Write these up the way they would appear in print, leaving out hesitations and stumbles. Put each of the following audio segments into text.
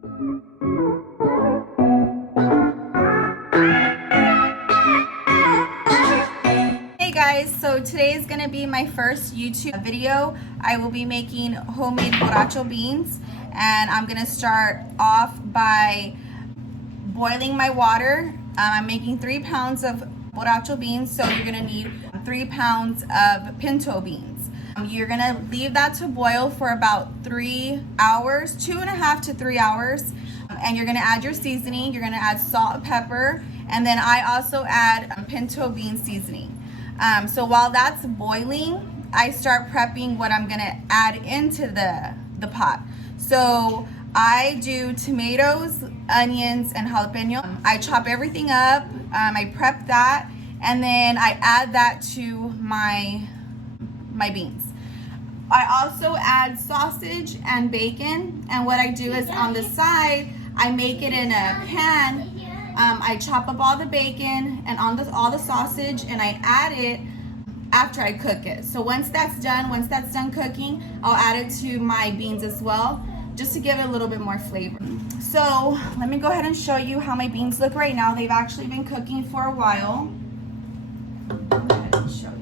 Hey guys, so today is going to be my first YouTube video. I will be making homemade borracho beans, and I'm going to start off by boiling my water. I'm making 3 pounds of borracho beans, so you're going to need 3 pounds of pinto beans. You're going to leave that to boil for about 3 hours, 2.5 to 3 hours, and you're going to add your seasoning. You're going to add salt, pepper, and then I also add pinto bean seasoning. So while that's boiling, I start prepping what I'm going to add into the pot. So I do tomatoes, onions, and jalapeno. I chop everything up, I prep that, and then I add that to my beans. I also add sausage and bacon, and what I do is on the side, I make it in a pan. I chop up all the bacon and all the sausage, and I add it after I cook it. So once that's done cooking, I'll add it to my beans as well, just to give it a little bit more flavor. So let me go ahead and show you how my beans look right now. They've actually been cooking for a while. Go ahead and show you.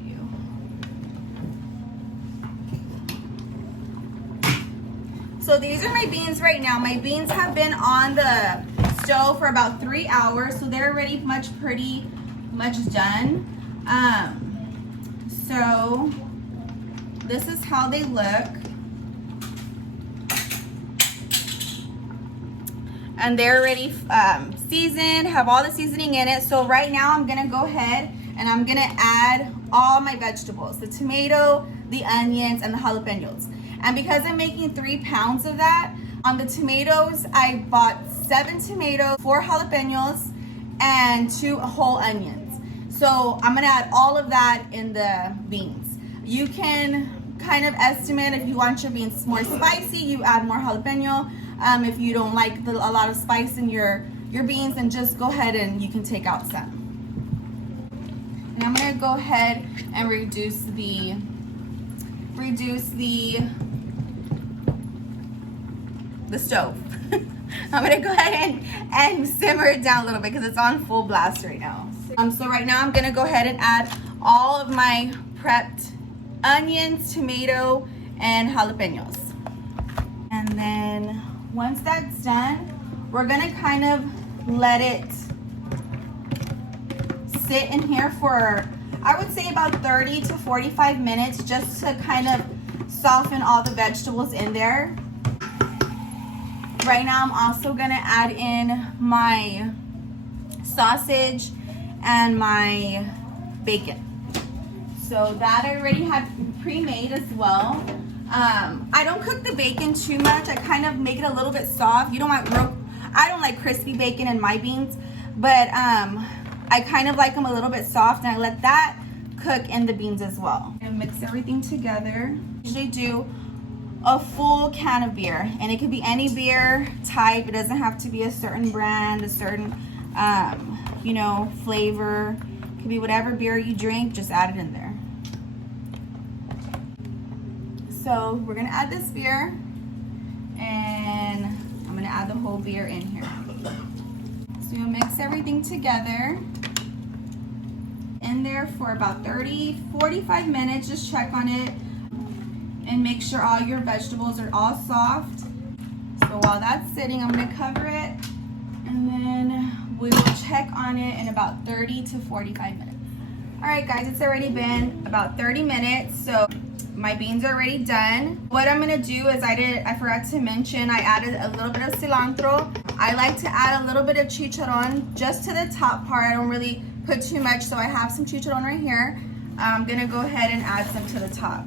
So these are my beans right now. My beans have been on the stove for about 3 hours, so they're already pretty much done. So this is how they look. And they're already seasoned, have all the seasoning in it. So right now I'm gonna go ahead and I'm gonna add all my vegetables, the tomato, the onions, and the jalapenos. And because I'm making 3 pounds of that, on the tomatoes, I bought 7 tomatoes, 4 jalapenos, and 2 whole onions. So I'm gonna add all of that in the beans. You can kind of estimate if you want your beans more spicy, you add more jalapeno. If you don't like a lot of spice in your beans, then just go ahead and you can take out some. And I'm gonna go ahead and reduce the stove. I'm gonna go ahead and simmer it down a little bit because it's on full blast right now. So right now I'm gonna go ahead and add all of my prepped onions, tomato, and jalapenos. And then once that's done, we're gonna kind of let it sit in here for, I would say, about 30 to 45 minutes, just to kind of soften all the vegetables in there. Right now I'm also gonna add in my sausage and my bacon. So that I already had pre-made as well. I don't cook the bacon too much. I kind of make it a little bit soft. You don't want I don't like crispy bacon in my beans, but I kind of like them a little bit soft, and I let that cook in the beans as well. And mix everything together. I usually do a full can of beer, and it could be any beer type. It doesn't have to be a certain brand, a certain flavor. It could be whatever beer you drink, just add it in there. So we're gonna add this beer, and I'm gonna add the whole beer in here. So you'll mix everything together in there for about 30-45 minutes. Just check on it and make sure all your vegetables are all soft. So while that's sitting, I'm gonna cover it, and then we will check on it in about 30 to 45 minutes. All right guys, it's already been about 30 minutes, so my beans are already done. What I'm gonna do is I forgot to mention, I added a little bit of cilantro. I like to add a little bit of chicharron just to the top part. I don't really put too much, so I have some chicharron right here. I'm gonna go ahead and add some to the top.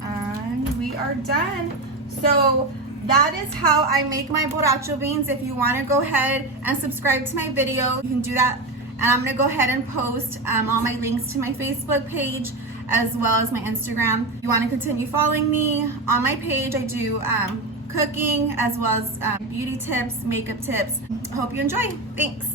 And we are done. So that is how I make my borracho beans. If you want to go ahead and subscribe to my video, you can do that. And I'm going to go ahead and post all my links to my Facebook page as well as my Instagram. If you want to continue following me on my page, I do cooking as well as beauty tips, makeup tips. Hope you enjoy. Thanks.